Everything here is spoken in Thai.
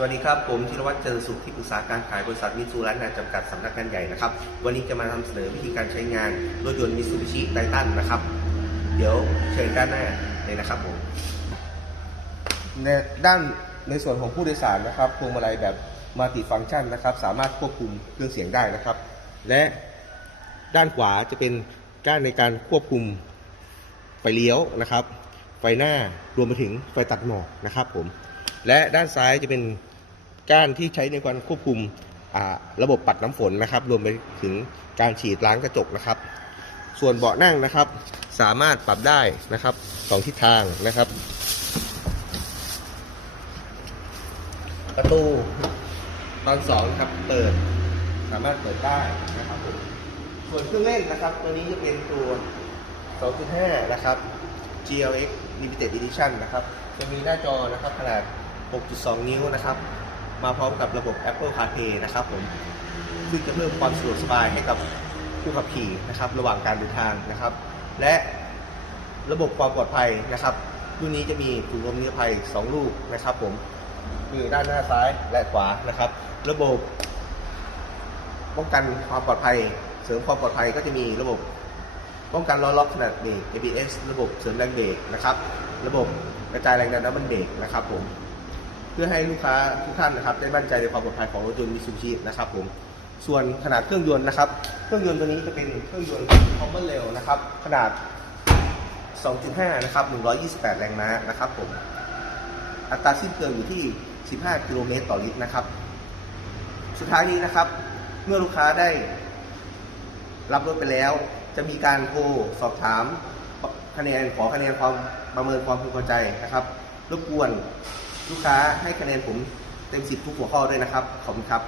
สวัสดีครับ ผมธีรวัตรเจริญสุขที่ปรึกษาการขายบริษัทมิตซูร้านนาจำกัดสำนักงานใหญ่นะครับ วันนี้จะมานำเสนอวิธีการใช้งานรถยนต์มิตซูบิชิไททันนะครับ เดี๋ยวเชิญด้านหน้าเลยนะครับผมในด้านในส่วนของผู้โดยสารนะครับพวงมาลัยแบบมัลติฟังก์ชันนะครับ สามารถควบคุมเครื่องเสียงได้นะครับ และด้านขวาจะเป็นก้านในการควบคุมไฟเลี้ยวนะครับ ไฟหน้ารวมไปถึงไฟตัดหมอกนะครับผม และด้านซ้ายจะเป็นก้านที่ใช้ในการควบคุมระบบปัดน้ำฝนนะครับ รวมไปถึงการฉีดล้างกระจกนะครับ ส่วนเบาะนั่งนะครับ สามารถปรับได้นะครับสองทิศทางนะครับ ประตูตอนสองครับเปิด สามารถเปิดได้นะครับผมส่วนเครื่องเล่นนะครับ ตัวนี้จะเป็นตัว 2.5 นะครับ GLX Limited Edition นะครับ จะมีหน้าจอนะครับขนาด 6.2 นิ้วนะครับ มาพร้อมกับระบบ Apple CarPlay นะครับผม ซึ่งจะเพิ่มความสะดวกสบายให้กับผู้ขับขี่นะครับ ระหว่างการเดินทางนะครับ และระบบความปลอดภัยนะครับ รุ่นนี้จะมีถุงลมนิรภัย 2 ลูกนะครับ ผม คือด้านหน้าซ้ายและขวานะครับ ระบบป้องกันความปลอดภัย เสริมความปลอดภัยก็จะมีระบบป้องกันล้อล็อกขนาดเบรก ABS ระบบเสริมแรงเบรกนะครับ ระบบกระจายแรงดันน้ำมันเบรกนะครับผม พื่อให้ลูกค้าทุกท่านนะครับได้มั่นใจในความปลอดภัยของรถยนต์มิซูบิชินะครับผมส่วนขนาดเครื่องยนต์นะครับ เครื่องยนต์ตัวนี้จะเป็นเครื่องยนต์คอมเบอร์เรลนะครับ ขนาด 2.5 นะครับ 128 แรงม้านะครับผม อัตราสิ้นเปลืองอยู่ที่ 15 กิโลเมตรต่อลิตรนะครับ สุดท้ายนี้นะครับ เมื่อลูกค้าได้รับรถไปแล้ว จะมีการโทรสอบถามคะแนนขอคะแนนความประเมินความพึงพอใจนะครับ รบกวน ลูกค้าให้คะแนนผมเต็มสิบทุกหัวข้อด้วยนะครับ ขอบคุณครับ